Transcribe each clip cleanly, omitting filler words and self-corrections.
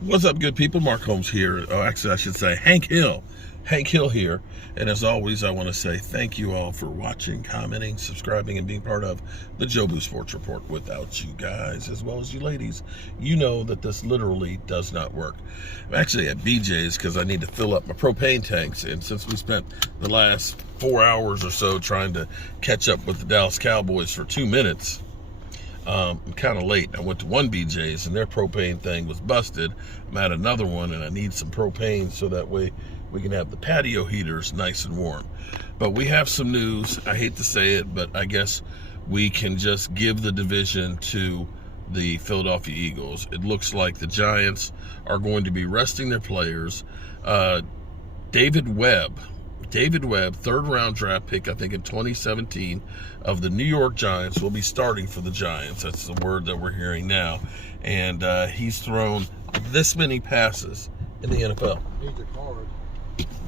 What's up, good people? Mark Holmes here. Oh, actually, I should say Hank Hill. Hank Hill here. And as always, I want to say thank you all for watching, commenting, subscribing, and being part of the Jobu Sports Report. Without you guys, as well as you ladies, you know that this literally does not work. I'm actually at BJ's because I need to fill up my propane tanks. And since we spent the last 4 hours or so trying to catch up with the Dallas Cowboys for 2 minutes, I'm kind of late. I went to one BJ's and their propane thing was busted. I'm at another one and I need some propane so that way we can have the patio heaters nice and warm. But we have some news. I hate to say it, but I guess we can just give the division to the Philadelphia Eagles. It looks like the Giants are going to be resting their players. David Webb, third round draft pick, I think in 2017, of the New York Giants, will be starting for the Giants. That's the word that we're hearing now. And he's thrown this many passes in the NFL. Need your card.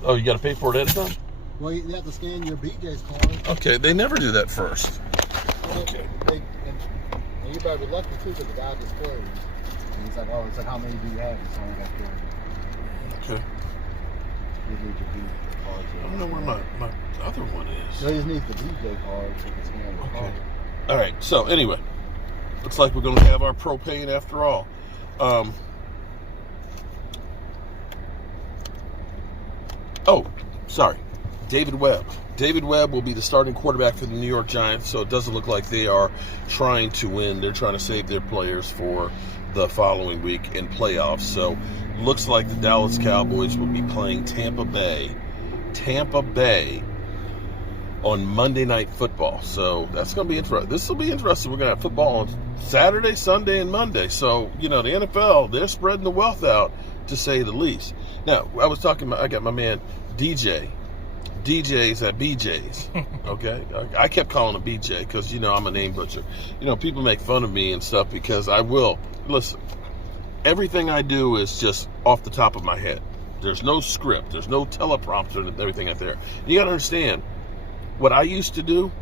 Oh, you got to pay for it ahead of time? Well, you have to scan your BJ's card. Okay, they never do that first. Okay. And you better be lucky too, because the guy just closed. And he's like, oh, it's like, how many do you have? It's only got 4. Okay. You need your BJ card. I don't know where my other one is. So he just needs the BJ card so you can scan your card. All right, so anyway, looks like we're going to have our propane after all. Oh, sorry. David Webb. David Webb will be the starting quarterback for the New York Giants, so it doesn't look like they are trying to win. They're trying to save their players for the following week in playoffs. So looks like the Dallas Cowboys will be playing Tampa Bay on Monday Night Football. So that's going to be interesting. This will be interesting. We're going to have football on Saturday, Sunday, and Monday. So, you know, the NFL, they're spreading the wealth out, to say the least. Now, I got my man DJ's at BJ's, okay? I kept calling him BJ because, you know, I'm a name butcher. You know, people make fun of me and stuff because listen, everything I do is just off the top of my head. There's no script. There's no teleprompter and everything out there. You got to understand, what I used to do,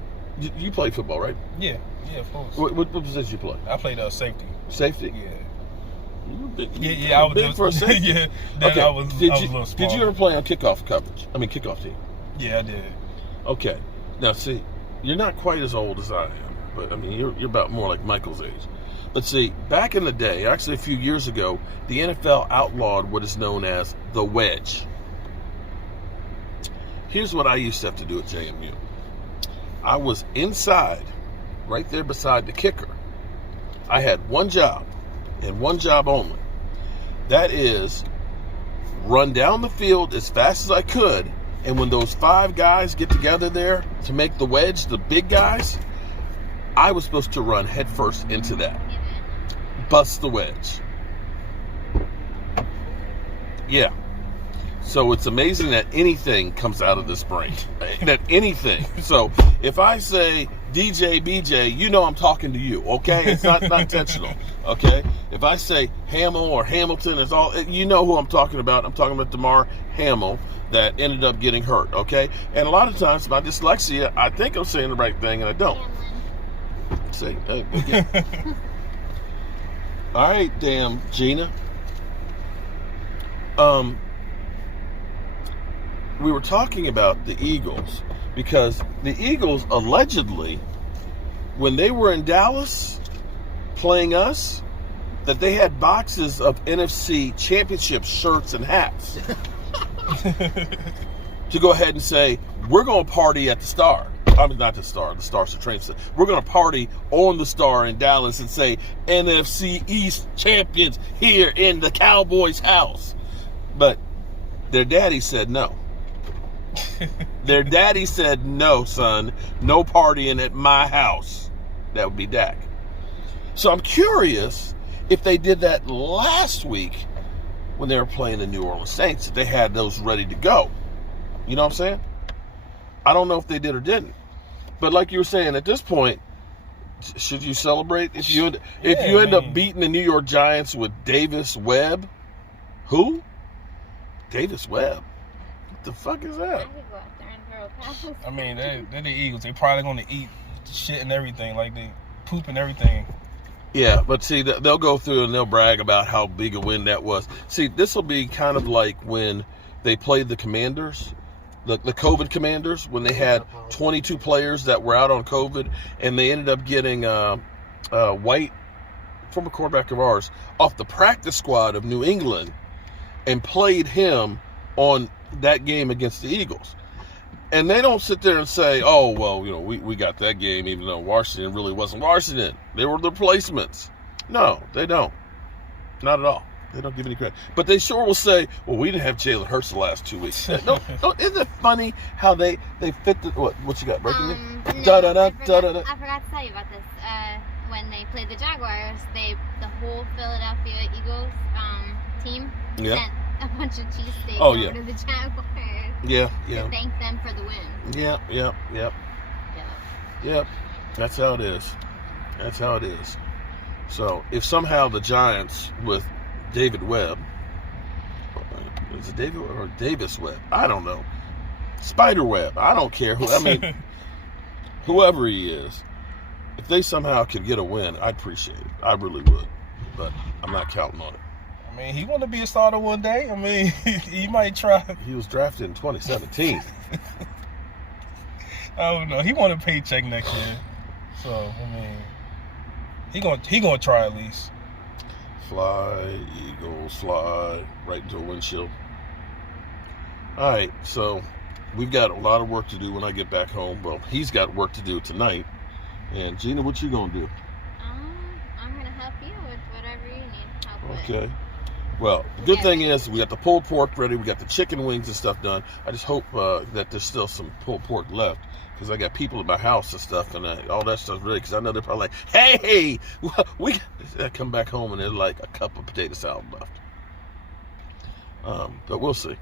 you played football, right? Yeah, of course. What position you play? I played safety. Safety? Yeah. You were big, I was big for a safety. Yeah, okay. I was a little small. Did you ever play on kickoff team? Yeah, I did. Okay. Now, see, you're not quite as old as I am, but I mean, you're about more like Michael's age. But see, back in the day, actually a few years ago, the NFL outlawed what is known as the wedge. Here's what I used to have to do at JMU. I was inside, right there beside the kicker. I had one job, and one job only. That is, run down the field as fast as I could, and when those 5 guys get together there to make the wedge, the big guys, I was supposed to run headfirst into that. Bust the wedge. Yeah. So it's amazing that anything comes out of this brain. That anything. So if I say DJ, BJ, you know I'm talking to you, okay? It's not intentional, okay? If I say Hamill or Hamilton, it's all, you know who I'm talking about. I'm talking about Damar Hamill that ended up getting hurt, okay? And a lot of times, my dyslexia, I think I'm saying the right thing, and I don't. Say, again. All right, damn, Gina. We were talking about the Eagles because the Eagles allegedly, when they were in Dallas playing us, that they had boxes of NFC championship shirts and hats to go ahead and say, we're going to party at the Star. I mean, not the Star, the Star's the train set. We're going to party on the Star in Dallas and say, NFC East champions here in the Cowboys' house. But their daddy said no. Their daddy said, no, son, no partying at my house. That would be Dak. So I'm curious if they did that last week when they were playing the New Orleans Saints, if they had those ready to go. You know what I'm saying? I don't know if they did or didn't. But like you were saying, at this point, should you celebrate if you end up beating the New York Giants with Davis Webb? Who? Davis Webb? What the fuck is that? I could go out there and throw passes. I mean, they're the Eagles. They probably going to eat shit and everything, like they poop and everything. Yeah, but see, they'll go through and they'll brag about how big a win that was. See, this will be kind of like when they played the Commanders, the COVID Commanders, when they had 22 players that were out on COVID, and they ended up getting White, former quarterback of ours, off the practice squad of New England, and played him on that game against the Eagles. And they don't sit there and say, oh, well, we got that game even though Washington really wasn't Washington. They were the replacements. No, they don't. Not at all. They don't give any credit. But they sure will say, well, we didn't have Jalen Hurts the last 2 weeks. Isn't it funny how they fit the, what you got, breaking it? No, I forgot to tell you about this. When they played the Jaguars, the whole Philadelphia Eagles team sent a bunch of cheesesteaks over to the Jaguars. Yeah. To thank them for the win. Yep. That's how it is. So if somehow the Giants with David Webb, is it David or Davis Webb? I don't know. Spider Webb. I don't care whoever he is. If they somehow could get a win, I'd appreciate it. I really would. But I'm not counting on it. I mean, he want to be a starter one day. I mean, he might try. He was drafted in 2017. Oh no, he want a paycheck next year. So I mean, he gonna try at least. Fly, Eagles, fly right into a windshield. All right, so we've got a lot of work to do when I get back home. Well, he's got work to do tonight. And Gina, what you gonna do? I'm gonna help you with whatever you need help with. Okay. Well, the good thing is we got the pulled pork ready. We got the chicken wings and stuff done. I just hope that there's still some pulled pork left because I got people in my house and stuff and all that stuff's ready because I know they're probably like, hey, we come back home and there's like a cup of potato salad left. But we'll see.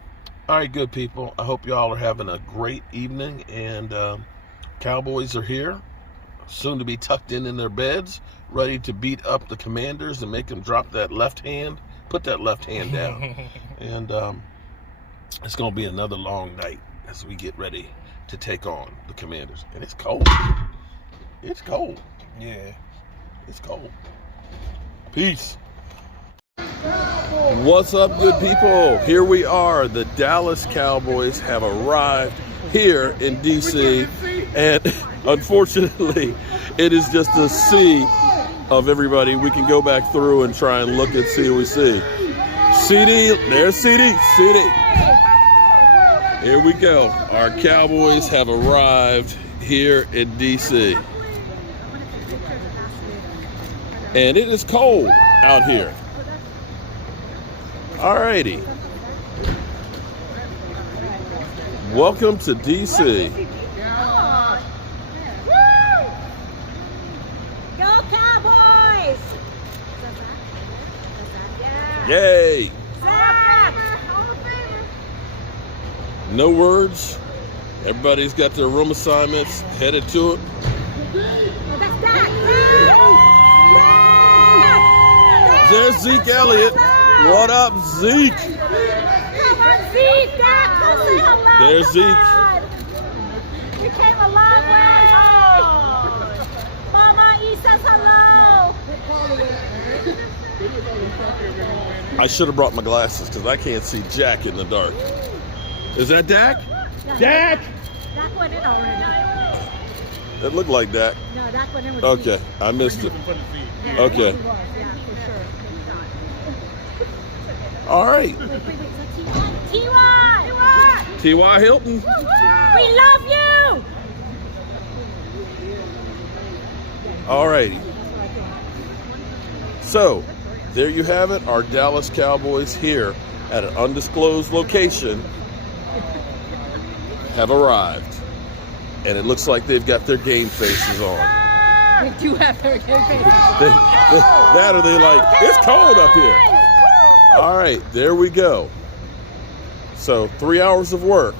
All right, good people. I hope y'all are having a great evening and Cowboys are here, soon to be tucked in their beds, ready to beat up the Commanders and make them drop that left hand. Put that left hand down. And it's going to be another long night as we get ready to take on the Commanders. And it's cold. It's cold. Yeah. It's cold. Peace. What's up, good people? Here we are. The Dallas Cowboys have arrived here in D.C. And unfortunately, it is just a sea of everybody. We can go back through and try and look and see who we see. CD, there's CD. Here we go. Our Cowboys have arrived here in D.C. And it is cold out here. Alrighty. Welcome to D.C. Yay! No words. Everybody's got their room assignments headed to it. There's Zeke Elliott. What up, Zeke? There's Zeke. We came a long way. Mama E says hello. I should have brought my glasses because I can't see Jack in the dark. Is that Dak? Dak! Dak went in already. It looked like Dak. No, Dak went in with Okay, I missed it. Yeah, Okay. he was, yeah, for sure. All right. T.Y. T.Y. Hilton. We love you. All righty. So, there you have it. Our Dallas Cowboys here at an undisclosed location have arrived. And it looks like they've got their game faces on. We do have their game faces. That or they like, it's cold up here. All right, there we go. So 3 hours of work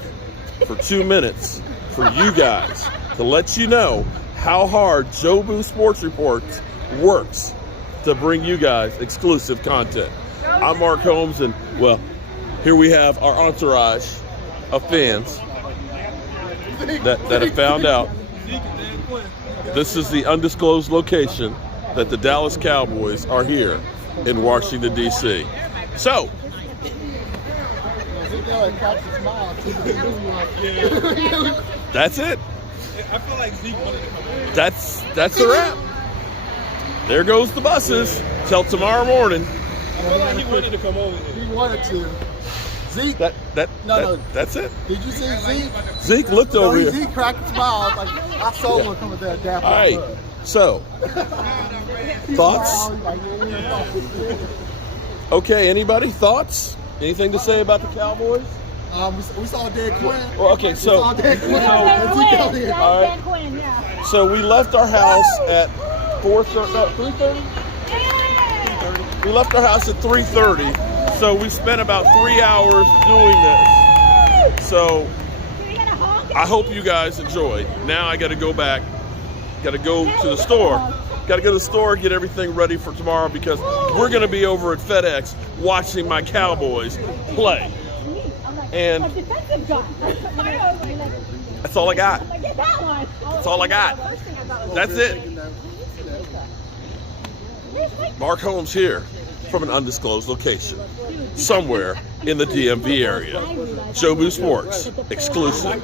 for 2 minutes for you guys to let you know how hard Jobu Sports Reports works to bring you guys exclusive content. I'm Mark Holmes, and well, here we have our entourage of fans that have found out this is the undisclosed location that the Dallas Cowboys are here in Washington, D.C. So, that's it. I feel like Zeke wanted to come over. That's the wrap. There goes the buses till tomorrow morning. I feel like he wanted to come over here. He wanted to. Zeke. No, that's it. Did you see Zeke? Zeke looked over here. Zeke cracked a smile. Like, I saw him coming there. Dap All right. So, thoughts? Okay, anybody? Thoughts? Anything to say about the Cowboys? We saw Dan Quinn. Well, okay, so We saw Dan Quinn. Zeke Quinn. All right. Dan Quinn, yeah. so we left our house at 3:30. We left our house at 3:30. So we spent about 3 hours doing this. So I hope you guys enjoyed. Now I got to go back. Got to go to the store. Got to go to the store, get everything ready for tomorrow because we're going to be over at FedEx watching my Cowboys play. And that's all I got. That's all I got. That's it. Mark Holmes here from an undisclosed location somewhere in the DMV area. Jobu Sports, exclusive.